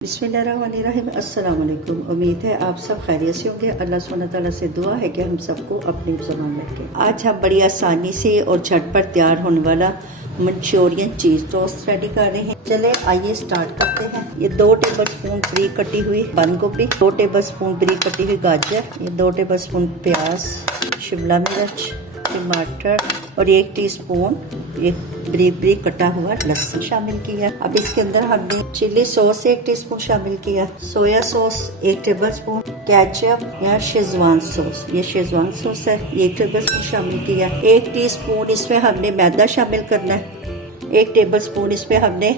बिस्मिल्लाहिर्रहमानिर्रहीम। अस्सलाम वालेकुम। उम्मीद है आप सब खैरियत से होंगे। अल्लाह सुब्हानहू तआला से दुआ है कि हम सबको अपनी ज़बान में रखें। आज हम बड़ी आसानी से और झटपट तैयार होने वाला मंचूरियन चीज़ टोस्ट रेडी कर रहे हैं। चले आइए स्टार्ट करते हैं। ये 2 टेबलस्पून बारीक कटी हुई बंद गोभी, 2 टेबलस्पून बारीक कटी हुई गाजर, ये 2 टेबलस्पून प्याज, शिमला मिर्च, टमाटर और 1 टीस्पून बारीक बारीक कटा हुआ लहसुन शामिल किया। अब इसके अंदर हमने चिली सॉस 1 टीस्पून शामिल किया, सोया सॉस 1 टेबलस्पून, केचप या शेजवान सॉस, ये शेजवान सॉस है, 1 टेबलस्पून शामिल किया। 1 टीस्पून इसमें हमने मैदा शामिल करना है, 1 टेबलस्पून इसमें हमने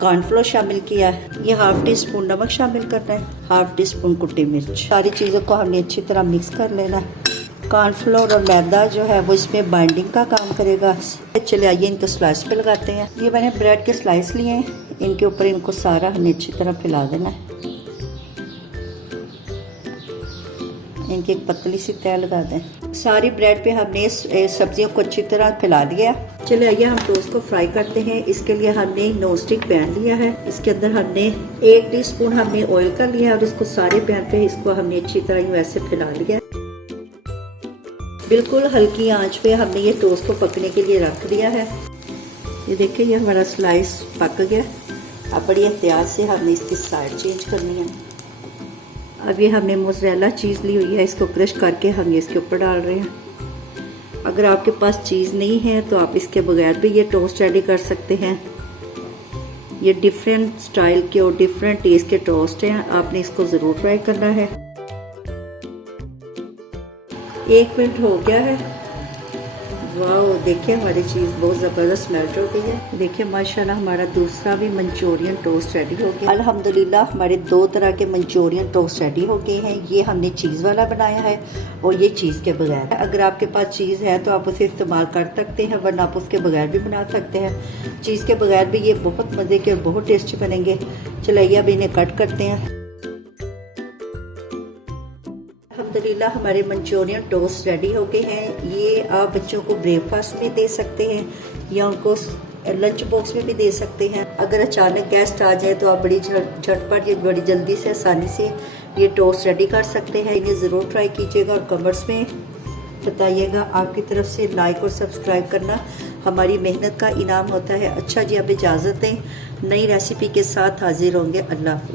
कॉर्नफ्लोर शामिल किया है, ये 1/2 टीस्पून नमक शामिल करना है, 1/2 टीस्पून कुटी मिर्च। सारी चीज़ों को हमने अच्छी तरह मिक्स कर लेना है। कॉर्नफ्लोर और मैदा जो है वो इसमें बाइंडिंग का काम करेगा। चले आइए इनको स्लाइस पे लगाते हैं। ये मैंने ब्रेड के स्लाइस लिए हैं, इनके ऊपर इनको सारा हमने अच्छी तरह फैला देना है। इनकी एक पतली सी तह लगा दें। सारी ब्रेड पे हमने सब्जियों को अच्छी तरह फैला दिया। चले आइए हम टोस्ट को फ्राई करते हैं। इसके लिए हमने नॉन स्टिक पैन लिया है, इसके अंदर हमने 1 टीस्पून हमने ऑयल का लिया है और इसको सारे पैन पे इसको हमने अच्छी तरह वैसे फैला लिया। बिल्कुल हल्की आंच पे हमने ये टोस्ट को पकने के लिए रख दिया है। ये देखिए ये हमारा स्लाइस पक गया। अब बड़ी एहतियात से हमने इसकी साइड चेंज करनी है। अब ये हमने मोज़रेला चीज़ ली हुई है, इसको क्रश करके हम इसके ऊपर डाल रहे हैं। अगर आपके पास चीज़ नहीं है तो आप इसके बगैर भी ये टोस्ट रेडी कर सकते हैं। ये डिफरेंट स्टाइल के और डिफरेंट टेस्ट के टोस्ट हैं, आपने इसको ज़रूर ट्राई करना है। 1 मिनट हो गया है। वाह, देखिए हमारी चीज़ बहुत ज़बरदस्त मेल्ट हो गई है। देखिए माशाल्लाह हमारा दूसरा भी मंचूरियन टोस्ट रेडी हो गया। अल्हम्दुलिल्लाह हमारे 2 तरह के मंचूरियन टोस्ट रेडी हो गए हैं। ये हमने चीज़ वाला बनाया है और ये चीज़ के बगैर है। अगर आपके पास चीज़ है तो आप उसे इस्तेमाल कर सकते हैं, वरना आप उसके बगैर भी बना सकते हैं। चीज़ के बगैर भी ये बहुत मज़े के और बहुत टेस्टी बनेंगे। चलिए अब इन्हें कट करते हैं। अल्हम्दुलिल्लाह हमारे मंचूरियन टोस्ट रेडी हो गए हैं। ये आप बच्चों को ब्रेकफास्ट में दे सकते हैं या उनको लंच बॉक्स में भी दे सकते हैं। अगर अचानक गेस्ट आ जाए तो आप बड़ी झटपट या बड़ी जल्दी से आसानी से ये टोस्ट रेडी कर सकते हैं। इन्हें ज़रूर ट्राई कीजिएगा और कमेंट्स में बताइएगा। आपकी तरफ से लाइक और सब्सक्राइब करना हमारी मेहनत का इनाम होता है। अच्छा जी, अब इजाज़त दें, नई रेसिपी के साथ हाजिर होंगे। अल्लाह हाफ़िज़।